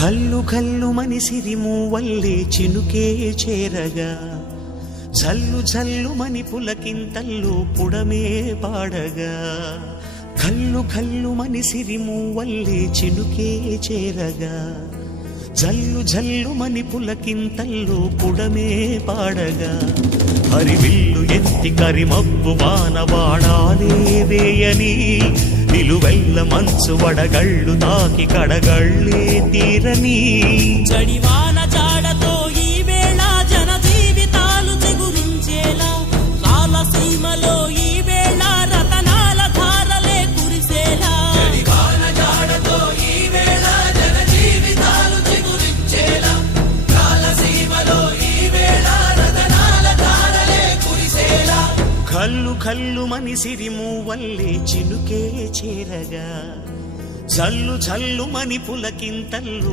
కల్లు కల్లు మనిసిరి మూవల్లే చినుకే చేరగా జల్లు జల్లు మని పులకింతల్లు పుడమే పాడగా కల్లు కల్లు మనిసిరి మూవల్లే చినుకే చేరగా జల్లు జల్లు మని పులకింతల్లు పుడమే పాడగా హరివిల్లు ఎత్తి కరిమబ్బు వానవాడాలే వేయని నిలువెల్ల మంచు వడగళ్ళు తాకి కడగళ్ళే తీరని జడివాన జాడతో ఈ వేళ జన జీవితాలు చిగురించేలా రాలసీమలో ఈ వేళ రతనాల ధారలే కురిసేలా జడివాన జాడతో ఈ వేళ జన జీవితాలు చిగురించేలా రాలసీమలో ఈ వేళ రతనాల ధారలే కురిసేలా కల్లు కల్లు మనిసిరి మూవల్లే చినుకే చేరగా జల్లు జల్లు మని పులకింతల్లు